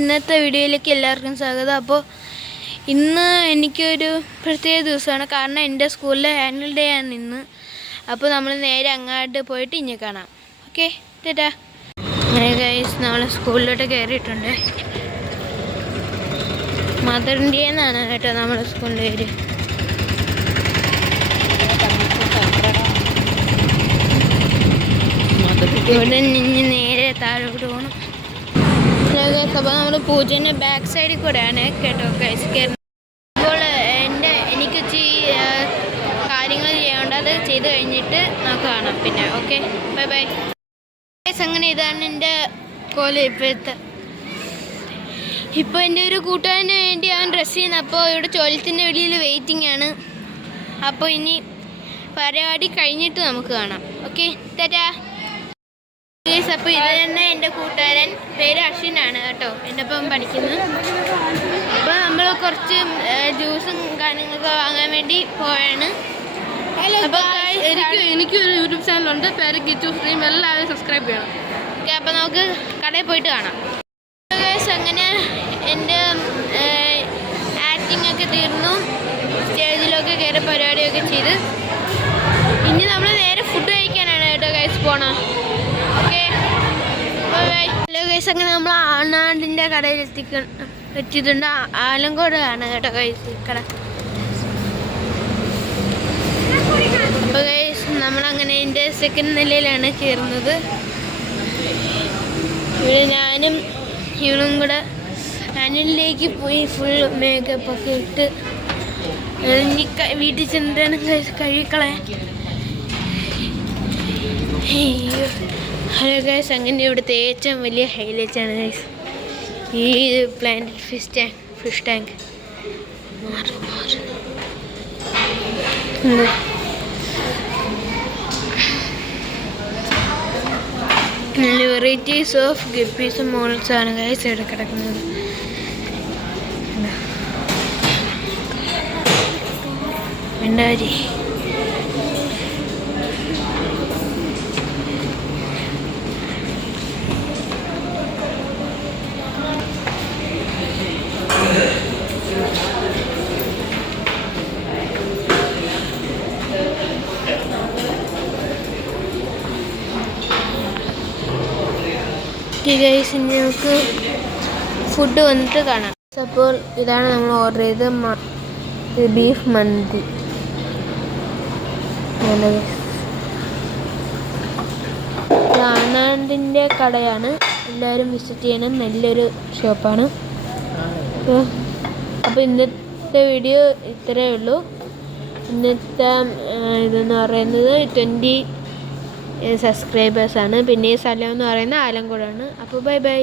ഇന്നത്തെ വീഡിയോയിലേക്ക് എല്ലാവർക്കും സ്വാഗതം. അപ്പോൾ ഇന്ന് എനിക്കൊരു പ്രത്യേക ദിവസമാണ്, കാരണം എൻ്റെ സ്കൂളിലെ ആനുവൽ ഡേ ആണ് ഇന്ന്. അപ്പോൾ നമ്മൾ നേരെ അങ്ങോട്ട് പോയിട്ട് ഇനി കാണാം. ഓക്കെ ചേട്ടാ. അങ്ങനെ ഗൈസ് നമ്മൾ സ്കൂളിലോട്ട് കയറിയിട്ടുണ്ട്. മദർ ഇന്ത്യ എന്നാണ് കേട്ടോ നമ്മുടെ സ്കൂളിൻ്റെ പേര്. ഇവിടെ നിന്ന് നേരെ താഴോട്ട് പോകണം. അപ്പോൾ നമ്മൾ പൂജൻ്റെ ബാക്ക് സൈഡിൽ കൂടെയാണ് കേട്ടോ ഗൈസ് കയറുന്നത്. അപ്പോൾ എനിക്ക് കാര്യങ്ങൾ ചെയ്യാനുണ്ട്, അത് ചെയ്ത് കഴിഞ്ഞിട്ട് നമുക്ക് കാണാം പിന്നെ. Okay, bye bye guys. അങ്ങനെ ഇതാണ് എൻ്റെ കോലം ഇപ്പോഴത്തെ. ഇപ്പോൾ എൻ്റെ ഒരു കൂട്ടുകാരന് വേണ്ടി അവൻ ഡ്രസ്സ് ചെയ്യുന്നത്. അപ്പോൾ ഇവിടെ ചോലത്തിൻ്റെ വെളിയിൽ വെയിറ്റിംഗ് ആണ്. അപ്പോൾ ഇനി പരിപാടി കഴിഞ്ഞിട്ട് നമുക്ക് കാണാം. ഓക്കെ, ടാറ്റാ. അപ്പോൾ ഇത് തന്നെ എൻ്റെ കൂട്ടുകാരൻ, പേര് അശ്വിനാണ് കേട്ടോ, എൻ്റെ ഒപ്പം പഠിക്കുന്നത്. അപ്പോൾ നമ്മൾ കുറച്ച് ജ്യൂസും കാര്യങ്ങളൊക്കെ വാങ്ങാൻ വേണ്ടി പോവാണ്. അപ്പോൾ എനിക്കൊരു യൂട്യൂബ് ചാനലുണ്ട്, പേര് ഗിച്ചു സ്ട്രീം, എല്ലാവരും സബ്സ്ക്രൈബ് ചെയ്യണം. ഓക്കെ, അപ്പോൾ നമുക്ക് കടയിൽ പോയിട്ട് കാണാം. അങ്ങനെ എൻ്റെ ആക്ടിങ് ഒക്കെ തീർന്നു, സ്റ്റേജിലൊക്കെ കയറി പരിപാടിയൊക്കെ ചെയ്ത് ഇനി നമ്മൾ നേരെ ഫുഡ് കഴിക്കാനാണ് കേട്ടോ ഗൈസ് പോണം. Okay, hello guys. അങ്ങനെ നമ്മൾ ആനാടിൻ്റെ കടയിൽ എത്തിയിട്ടുണ്ട്. ആലങ്കോട് ആണ് കേട്ടോ ഗൈസ് കട. അപ്പോൾ ഗൈസ് നമ്മളങ്ങനെ എൻ്റെ സെക്കൻഡ് നിലയിലാണ് കയറുന്നത്. ഇവിടെ ഞാനും ഇവനും കൂടെ ആനുവലിലേക്ക് പോയി ഫുൾ മേക്കപ്പ് ഒക്കെ ഇട്ട് ഇനി വീട്ടിൽ ചെന്നിട്ടാണ് കഴുകിക്കളയാൻ. ഹലോ ഗൈസ്, അങ്ങനെ ഇവിടുത്തെ ഏറ്റവും വലിയ ഹൈലൈറ്റ് ആണ് ഗൈസ് ഈ പ്ലാന്റ് ഫിഷ് ടാങ്ക്. നല്ല വെറൈറ്റീസ് ഓഫ് ഗപ്പീസും മോൾസും ആണ് ഗൈസ് ഇവിടെ കിടക്കുന്നത്. ഉണ്ടായി ഗൈസ്. ഇനി നമുക്ക് ഫുഡ് വന്നിട്ട് കാണാം. അപ്പോൾ ഇതാണ് നമ്മൾ ഓർഡർ ചെയ്ത് ബീഫ് മന്തി. ആനാടിൻ്റെ കടയാണ്, എല്ലാവരും വിസിറ്റ് ചെയ്യണം, നല്ലൊരു ഷോപ്പാണ്. അപ്പോൾ ഇന്നത്തെ വീഡിയോ ഇത്രയേ ഉള്ളൂ. ഇന്നത്തെ ഇതെന്ന് പറയുന്നത് 20 സബ്സ്ക്രൈബേഴ്സാണ്. പിന്നെ ഈ സ്ഥലം എന്ന് പറയുന്നത് ആലങ്കോടാണ്. അപ്പോൾ ബൈ ബൈ.